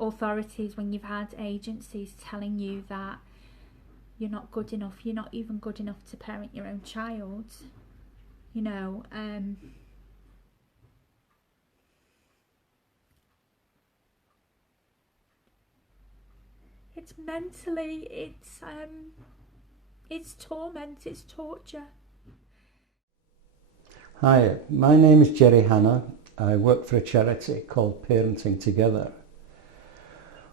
authorities, when you've had agencies telling you that you're not good enough, you're not even good enough to parent your own child, you know, it's mentally, it's torment, it's torture. Hi, my name is Jerry Hanna. I work for a charity called Parenting Together.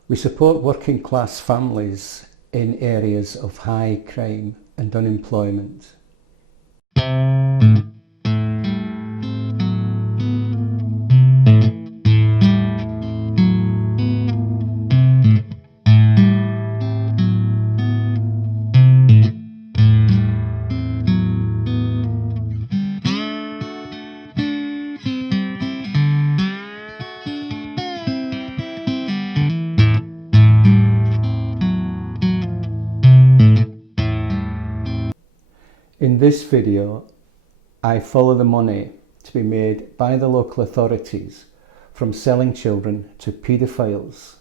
We support working class families in areas of high crime and unemployment. In this video, I follow the money to be made by the local authorities from selling children to paedophiles,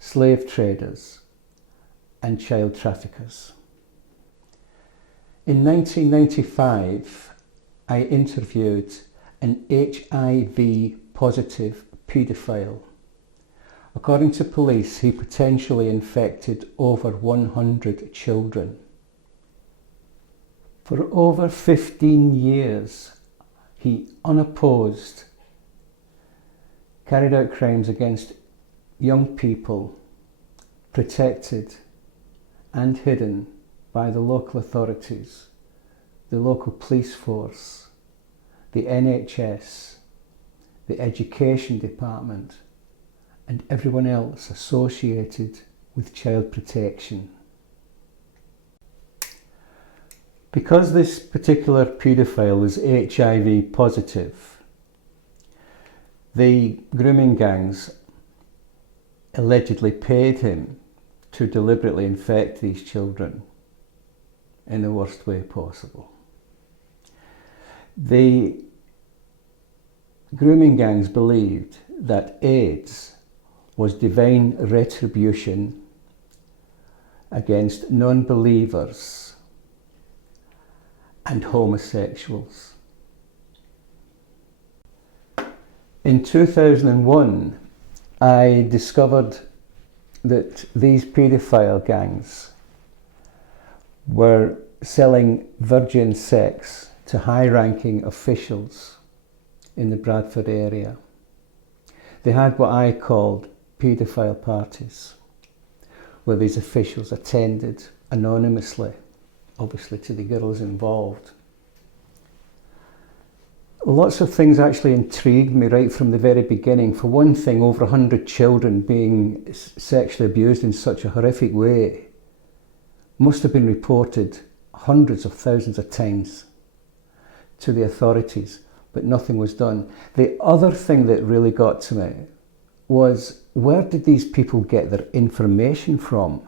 slave traders and child traffickers. In 1995, I interviewed an HIV positive paedophile. According to police, he potentially infected over 100 children. For over 15 years, he unopposed carried out crimes against young people, protected and hidden by the local authorities, the local police force, the NHS, the education department, and everyone else associated with child protection. Because this particular paedophile was HIV positive, the grooming gangs allegedly paid him to deliberately infect these children in the worst way possible. The grooming gangs believed that AIDS was divine retribution against non-believers and homosexuals. In 2001, I discovered that these paedophile gangs were selling virgin sex to high-ranking officials in the Bradford area. They had what I called paedophile parties, where these officials attended anonymously, obviously to the girls involved. Lots of things actually intrigued me right from the very beginning. For one thing, over 100 children being sexually abused in such a horrific way must have been reported hundreds of thousands of times to the authorities, but nothing was done. The other thing that really got to me was, where did these people get their information from?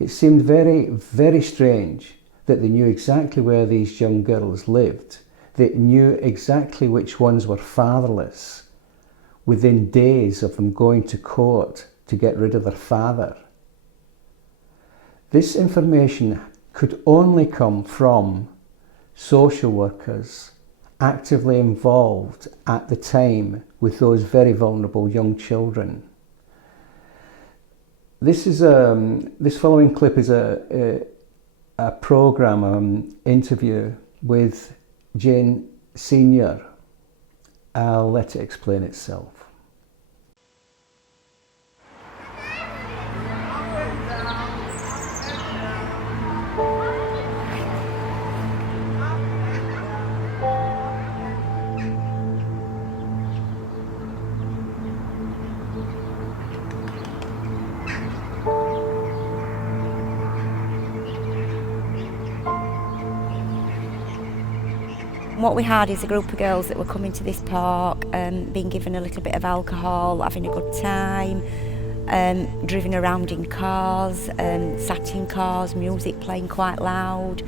It seemed very, very strange that they knew exactly where these young girls lived. They knew exactly which ones were fatherless within days of them going to court to get rid of their father. This information could only come from social workers actively involved at the time with those very vulnerable young children. This following clip is a programme interview with Jane Senior. I'll let it explain itself. What we had is a group of girls that were coming to this park, being given a little bit of alcohol, having a good time, driven around in cars, sat in cars, music playing quite loud,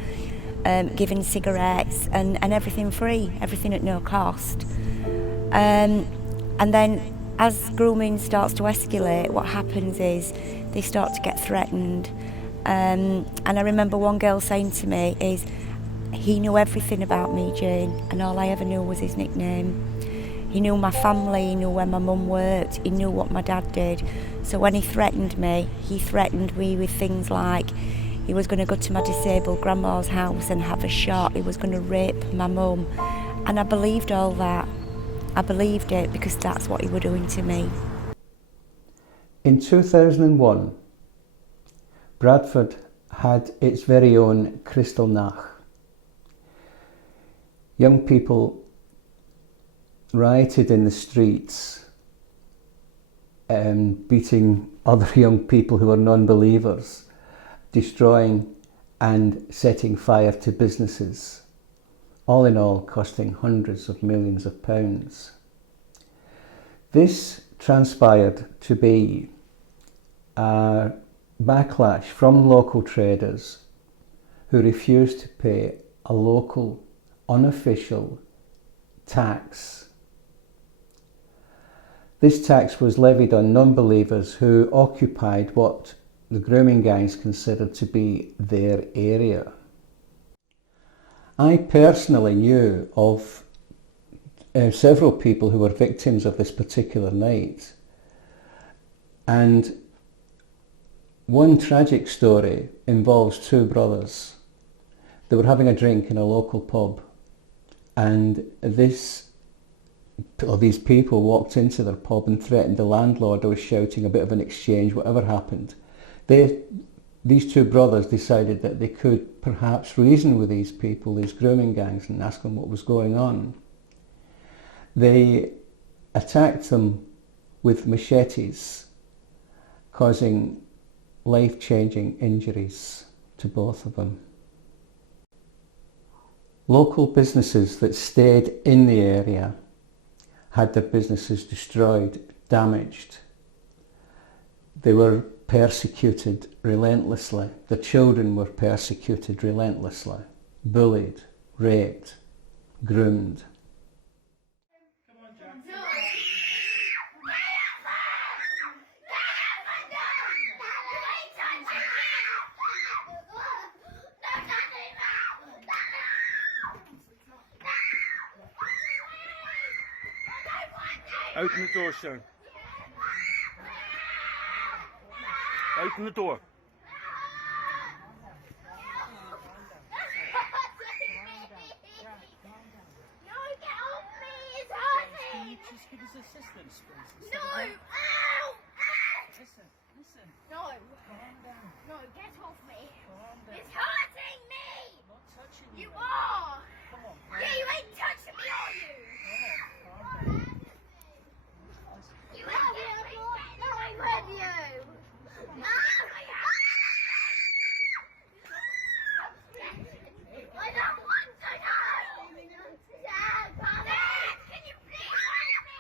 given cigarettes and everything free, everything at no cost. And then As grooming starts to escalate, what happens is they start to get threatened. And I remember one girl saying to me is, he knew everything about me, Jane, and all I ever knew was his nickname. He knew my family, he knew where my mum worked, he knew what my dad did. So when he threatened me with things like he was going to go to my disabled grandma's house and have a shot, he was going to rape my mum. And I believed all that. I believed it because that's what he was doing to me. In 2001, Bradford had its very own Kristallnacht. Young people rioted in the streets, beating other young people who were non-believers, destroying and setting fire to businesses, all in all costing hundreds of millions of pounds. This transpired to be a backlash from local traders who refused to pay a local unofficial tax. This tax was levied on non-believers who occupied what the grooming gangs considered to be their area. I personally knew of several people who were victims of this particular night, and one tragic story involves two brothers. They were having a drink in a local pub, and these people walked into their pub and threatened the landlord. They were shouting a bit of an exchange, whatever happened. These two brothers decided that they could perhaps reason with these people, these grooming gangs, and ask them what was going on. They attacked them with machetes, causing life-changing injuries to both of them. Local businesses that stayed in the area had their businesses destroyed, damaged. They were persecuted relentlessly. The children were persecuted relentlessly, bullied, raped, groomed. Open the door, sir. Open the door. Just give us assistance, please. No! Ow! Listen. No! Calm down. No, get off me! Calm down. It's hurting me! I'm not touching You are! Come on. Yeah, you ain't touching me, are you? Calm down. You ain't getting me! No, I love you! I don't want to know! Dad, come in! Can you please help me?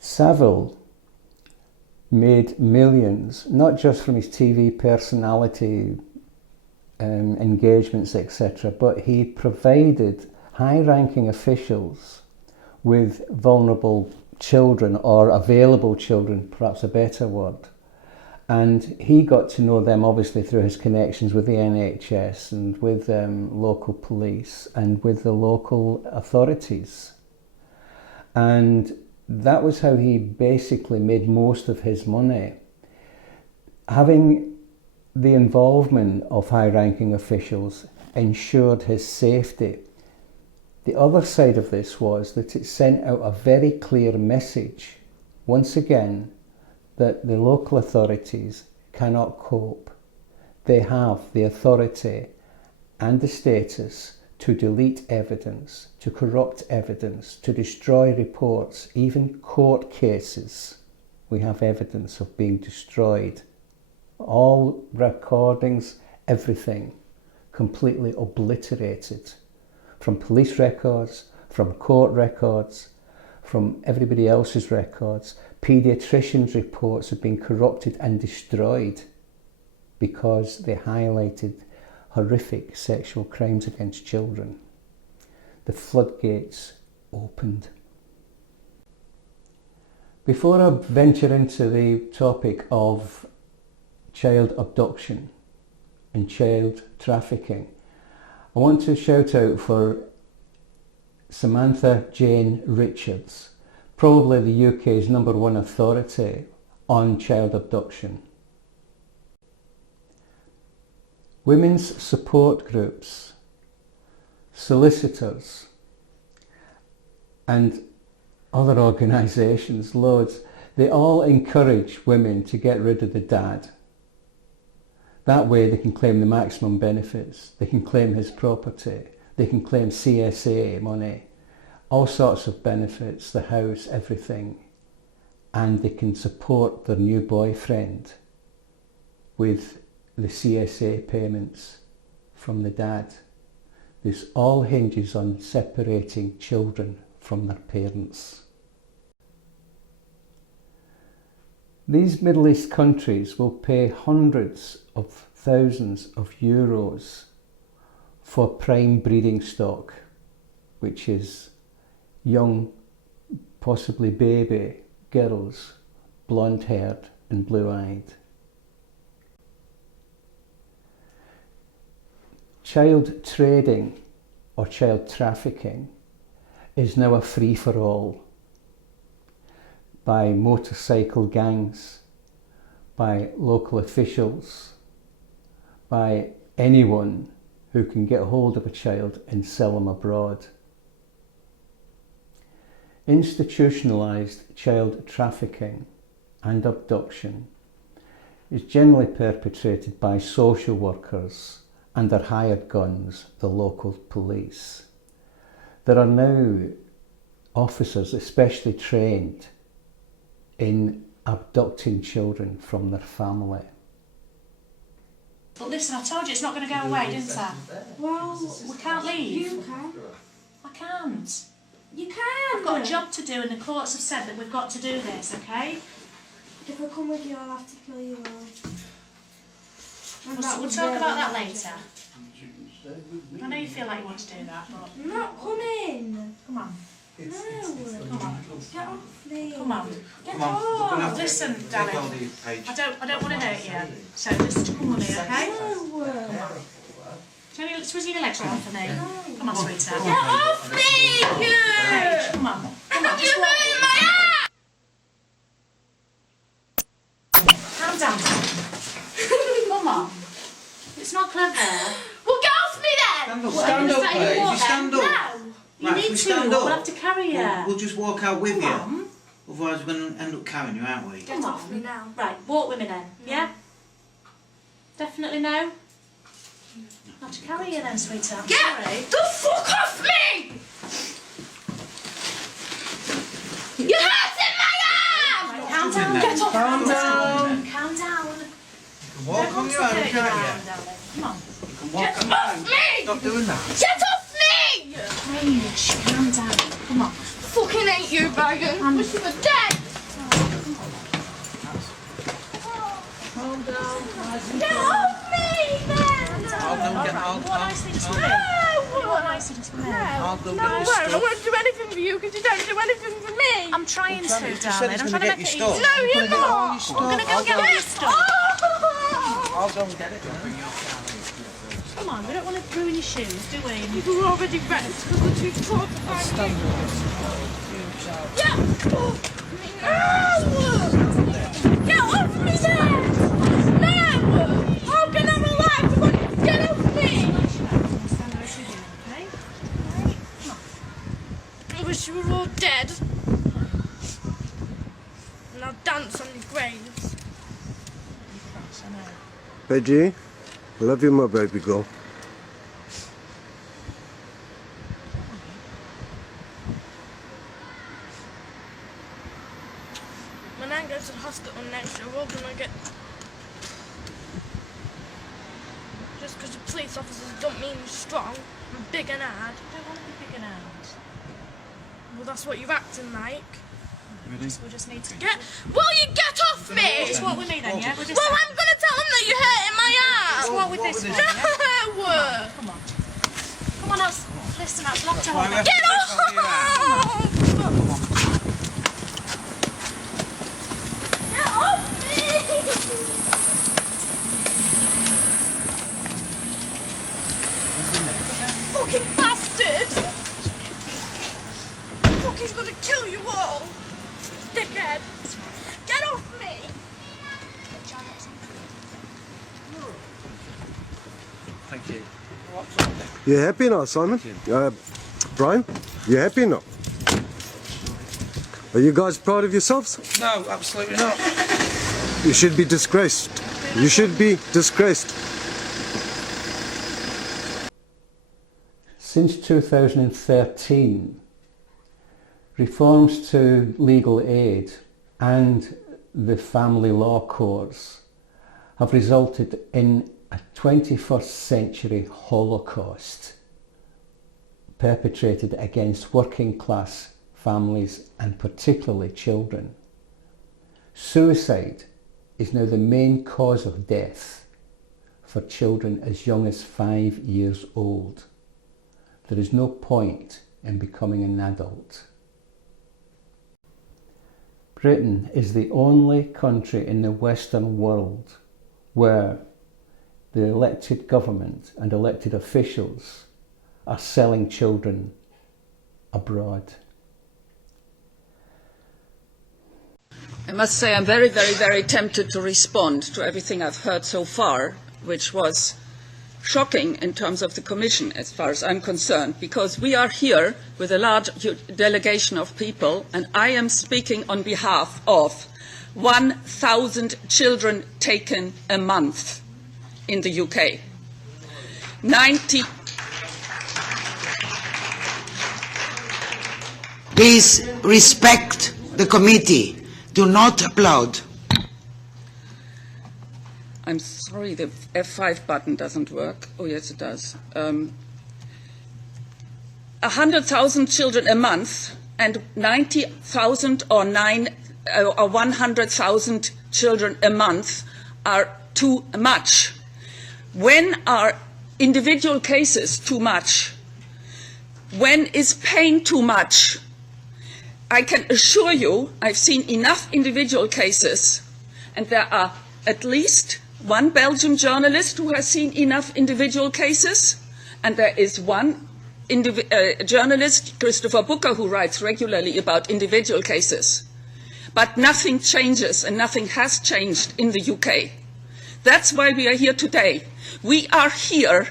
Savile made millions, not just from his TV personality, engagements, etc., but he provided high-ranking officials with vulnerable children, or available children, perhaps a better word. And he got to know them obviously through his connections with the NHS and with local police and with the local authorities. And that was how he basically made most of his money. Having the involvement of high-ranking officials ensured his safety. The other side of this was that it sent out a very clear message, once again, that the local authorities cannot cope. They have the authority and the status to delete evidence, to corrupt evidence, to destroy reports, even court cases. We have evidence of being destroyed. All recordings, everything, completely obliterated. From police records, from court records, from everybody else's records. Paediatricians' reports have been corrupted and destroyed because they highlighted horrific sexual crimes against children. The floodgates opened. Before I venture into the topic of child abduction and child trafficking, I want to shout out for Samantha Jane Richards, probably the UK's #1 authority on child abduction. Women's support groups, solicitors and other organisations, loads, they all encourage women to get rid of the dad. That way they can claim the maximum benefits, they can claim his property, they can claim CSA money, all sorts of benefits, the house, everything. And they can support their new boyfriend with the CSA payments from the dad. This all hinges on separating children from their parents. These Middle East countries will pay hundreds of thousands of euros for prime breeding stock, which is young, possibly baby girls, blonde-haired and blue-eyed. Child trading or child trafficking is now a free-for-all by motorcycle gangs, by local officials, by anyone who can get hold of a child and sell them abroad. Institutionalised child trafficking and abduction is generally perpetrated by social workers and their hired guns, the local police. There are now officers especially trained in abducting children from their family. But listen, I told you it's not going to go away, didn't I? Well, We can't leave. you can. I can't. You can. I've got a job to do and the courts have said that we've got to do this, okay? If I come with you, I'll have to kill you all. We'll talk about that later. I know you feel like you want to do that, but... I'm not coming. Come on. No. Come on. Get off me. Come on. Get Come on, we're gonna have off. to Listen, take darling. all these pages. I don't want to hurt you. So just come with me, okay? No. Twist your legs around for me. Come on, sweetheart. Get off me! Paige, come on. Come on, just walk. Calm down. Come on. It's not clever. Well, get off me then! Stand up, Paige. You stand up. No. You Right, need we to. stand We'll up. have to carry you. We'll just walk out with Come you. on. Otherwise we're going to end up carrying you, aren't we? Get off me now. Right, walk with me then. Yeah? Definitely no? I'll have to carry you then, sweetheart. Get Sorry. the fuck off me! You're hurting my arm! Right, calm down. Get off. Calm down. Calm down. Walk Don't on want your to own, hurt you, can't you? darling. Come on. Walk Get on your off own. me! Stop doing that. Get off me! Paige, calm down. Come on. Fucking hate you, Bagan. Wish you were dead! Calm down. Get off me, then! I'll go and get You want nice things for me? No! You want nice things for me? I'll go No, get I your won't. I stuff. won't do anything for you because you don't do anything for me. I'm trying to, You just said darling. it's I'm gonna trying to get make your it easy. stuff. No, you're Gonna get all not. your stuff. I'm going to go I'll get all your stuff. Oh! I'll go and get it. Come on, we don't want to ruin your shoes, do we? You were already wrecked because we're too short to find you. Get off me! No! Get off me then! No! I your graves. Cross, I know. Reggie, I love you, my baby girl. When I go to the hospital next year, we're gonna get... Just because the police officers don't mean you're strong and big and hard. I don't want to be big and hard. Well, that's what you're acting like. We just need to Will you get off me? Just walk with me then, yeah? Well, I'm gonna tell them that you're hurting my ass. Just walk with this one, yeah? No! Come on. Come on, us. Listen, I'd love to hold it. Get off! Get off me! Fucking bastard! Fucking gonna kill you all! Dickhead! Get off me! Thank you. You happy now, Simon? Brian, you happy now? Are you guys proud of yourselves? No, absolutely not. You should be disgraced. You should be disgraced. Since 2013, reforms to legal aid and the family law courts have resulted in a 21st century Holocaust perpetrated against working class families and particularly children. Suicide is now the main cause of death for children as young as 5 years old. There is no point in becoming an adult. Britain is the only country in the Western world where the elected government and elected officials are selling children abroad. I must say I'm very, very, very tempted to respond to everything I've heard so far, which was shocking in terms of the Commission as far as I'm concerned, because we are here with a large delegation of people, and I am speaking on behalf of 1,000 children taken a month in the UK. Please respect the committee. Do not applaud. I'm sorry, the F5 button doesn't work. Oh, yes, it does. 100,000 children a month and 90,000 or 100,000 children a month are too much. When are individual cases too much? When is pain too much? I can assure you I've seen enough individual cases, and there are at least one Belgian journalist who has seen enough individual cases, and there is one journalist, Christopher Booker, who writes regularly about individual cases. But nothing changes, and nothing has changed in the UK. That's why we are here today. We are here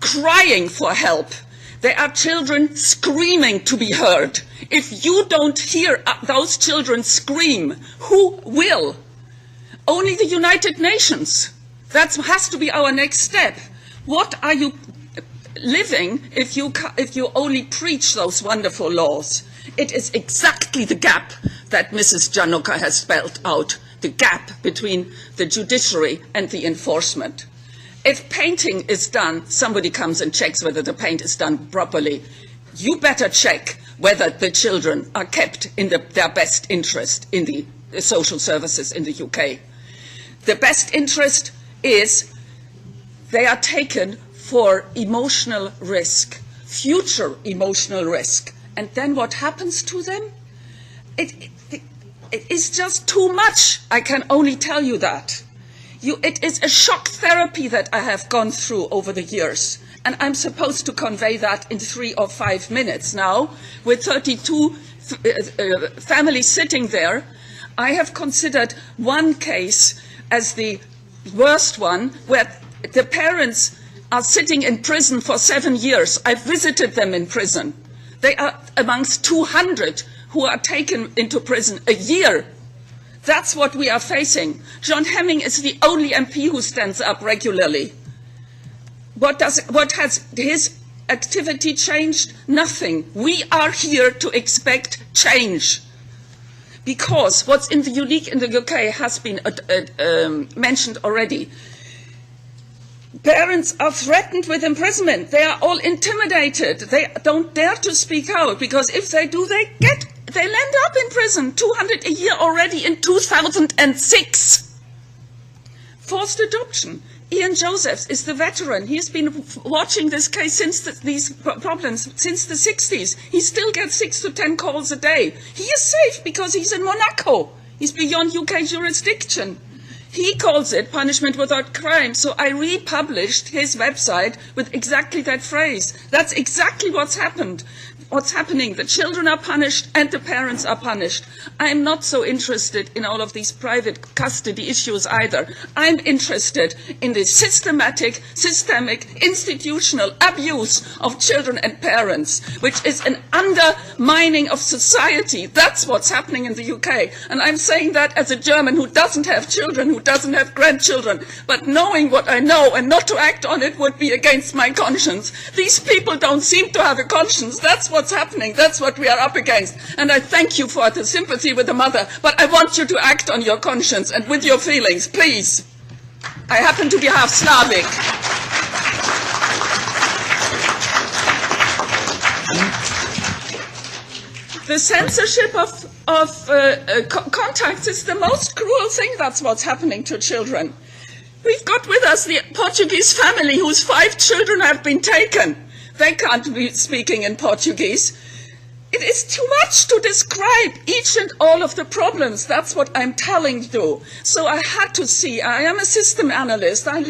crying for help. There are children screaming to be heard. If you don't hear those children scream, who will? Only the United Nations. That has to be our next step. What are you living if you only preach those wonderful laws? It is exactly the gap that Mrs. Januka has spelled out, the gap between the judiciary and the enforcement. If painting is done, somebody comes and checks whether the paint is done properly. You better check whether the children are kept in their best interest in the social services in the UK. The best interest is they are taken for emotional risk, future emotional risk. And then what happens to them? It is just too much. I can only tell you that. It is a shock therapy that I have gone through over the years. And I'm supposed to convey that in 3 or 5 minutes now, with 32 families sitting there. I have considered one case as the worst one, where the parents are sitting in prison for 7 years. I've visited them in prison. They are amongst 200 who are taken into prison a year. That's what we are facing. John Hemming is the only MP who stands up regularly. What has his activity changed? Nothing. We are here to expect change. Because what's unique in the UK has been mentioned already. Parents are threatened with imprisonment. They are all intimidated. They don't dare to speak out, because if they do, they land up in prison. 200 a year already in 2006. Forced adoption. Ian Josephs is the veteran. He's been watching this case since these problems since the 60s. He still gets 6 to 10 calls a day. He is safe because he's in Monaco. He's beyond UK jurisdiction. He calls it punishment without crime. So I republished his website with exactly that phrase. That's exactly what's happened. What's happening? The children are punished and the parents are punished. I'm not so interested in all of these private custody issues either. I'm interested in the systemic, institutional abuse of children and parents, which is an undermining of society. That's what's happening in the UK. And I'm saying that as a German who doesn't have children, who doesn't have grandchildren. But knowing what I know and not to act on it would be against my conscience. These people don't seem to have a conscience. That's what's happening. That's what we are up against. And I thank you for the sympathy with the mother, but I want you to act on your conscience and with your feelings, please. I happen to be half Slavic. The censorship of contacts is the most cruel thing. That's what's happening to children. We've got with us the Portuguese family whose 5 children have been taken. They can't be speaking in Portuguese. It is too much to describe each and all of the problems. That's what I'm telling you. So I had to see. I am a system analyst. I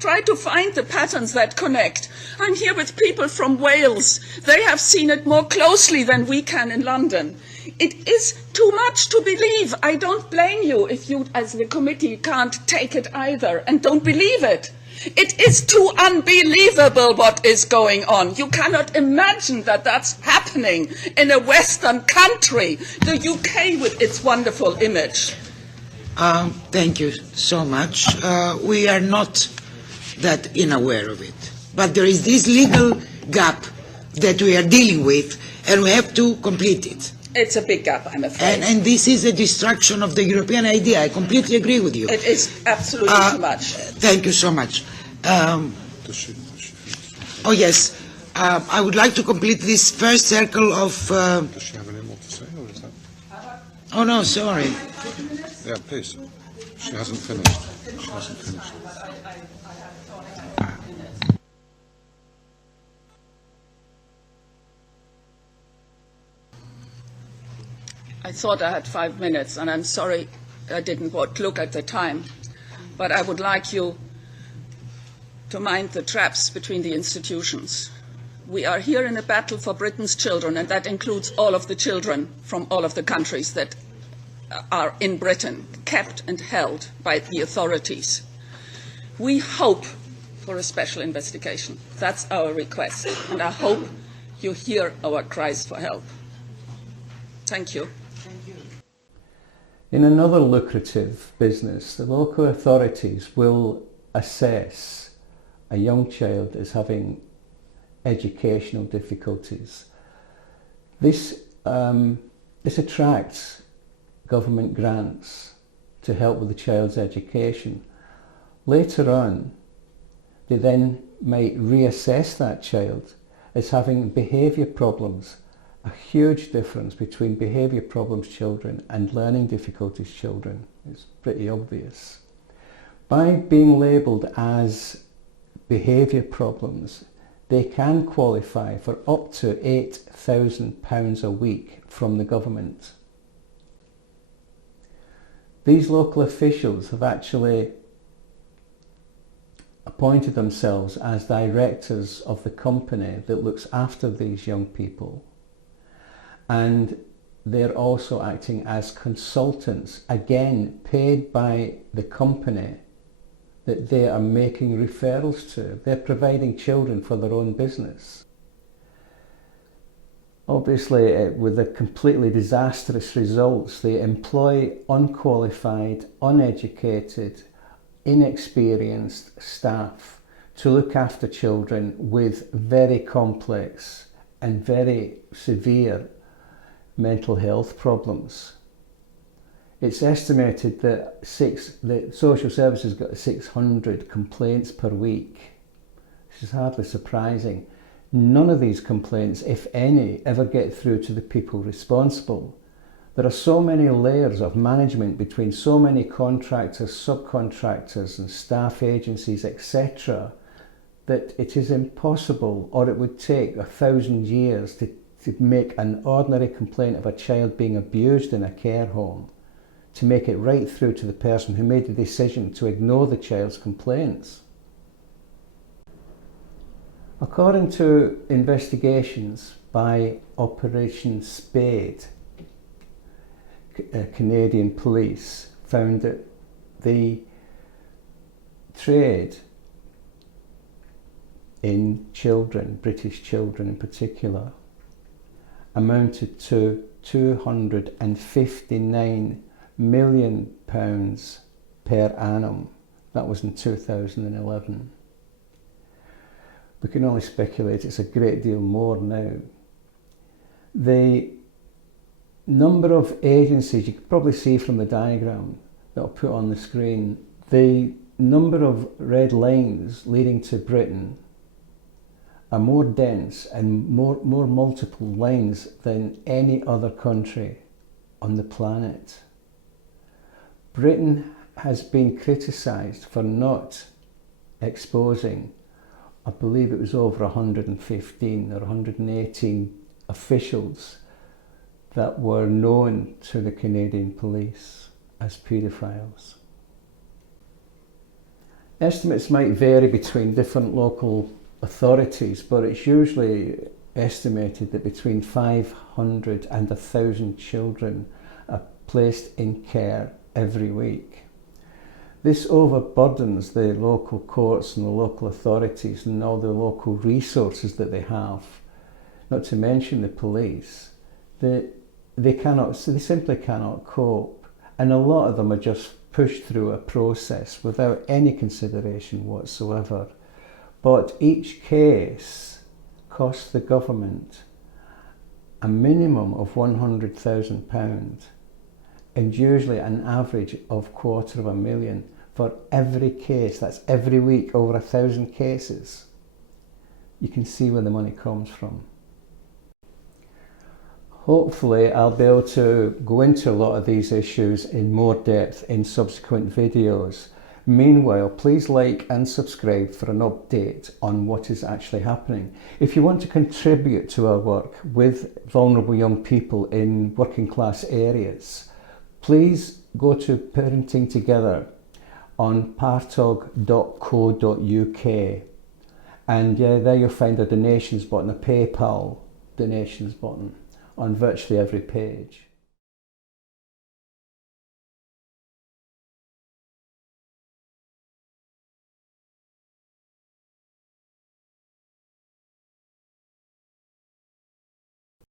try to find the patterns that connect. I'm here with people from Wales. They have seen it more closely than we can in London. It is too much to believe. I don't blame you if you, as the committee, can't take it either and don't believe it. It is too unbelievable what is going on. You cannot imagine that that's happening in a Western country, the UK with its wonderful image. Thank you so much. We are not that unaware of it. But there is this legal gap that we are dealing with, and we have to complete it. It's a big gap, I'm afraid. And this is a destruction of the European idea. I completely agree with you. It is absolutely too much. Thank you so much. Oh, yes. I would like to complete this first circle of... Does she have any more to say, or is that... Oh, no, sorry. Yeah, please. She hasn't finished. She hasn't finished. I thought I had 5 minutes, and I'm sorry I didn't look at the time. But I would like you to mind the traps between the institutions. We are here in a battle for Britain's children, and that includes all of the children from all of the countries that are in Britain, kept and held by the authorities. We hope for a special investigation. That's our request, and I hope you hear our cries for help. Thank you. In another lucrative business, the local authorities will assess a young child as having educational difficulties. This attracts government grants to help with the child's education. Later on, they then might reassess that child as having behaviour problems. A huge difference between behaviour problems children and learning difficulties children. It's pretty obvious. By being labelled as behaviour problems, they can qualify for up to £8,000 a week from the government. These local officials have actually appointed themselves as directors of the company that looks after these young people. And they're also acting as consultants, again paid by the company that they are making referrals to. They're providing children for their own business. Obviously, with the completely disastrous results, they employ unqualified, uneducated, inexperienced staff to look after children with very complex and very severe mental health problems. It's estimated that the social services got 600 complaints per week. This is hardly surprising. None of these complaints, if any, ever get through to the people responsible. There are so many layers of management between so many contractors, subcontractors and staff agencies, etc., that it is impossible, or it would take 1,000 years to make an ordinary complaint of a child being abused in a care home, to make it right through to the person who made the decision to ignore the child's complaints. According to investigations by Operation Spade, Canadian police found that the trade in children, British children in particular, amounted to £259 million per annum. That was in 2011. We can only speculate it's a great deal more now. The number of agencies, you can probably see from the diagram that I'll put on the screen, the number of red lines leading to Britain are more dense and more multiple lines than any other country on the planet. Britain has been criticised for not exposing, I believe it was over 115 or 118 officials that were known to the Canadian police as paedophiles. Estimates might vary between different local authorities, but it's usually estimated that between 500 and 1,000 children are placed in care every week. This overburdens the local courts and the local authorities and all the local resources that they have, not to mention the police. They simply cannot cope, and a lot of them are just pushed through a process without any consideration whatsoever. But each case costs the government a minimum of £100,000 and usually an average of £250,000 for every case. That's every week, over 1,000 cases. You can see where the money comes from. Hopefully I'll be able to go into a lot of these issues in more depth in subsequent videos. Meanwhile, please like and subscribe for an update on what is actually happening. If you want to contribute to our work with vulnerable young people in working class areas, please go to Parenting Together on partog.co.uk, and there you'll find a donations button, a PayPal donations button on virtually every page.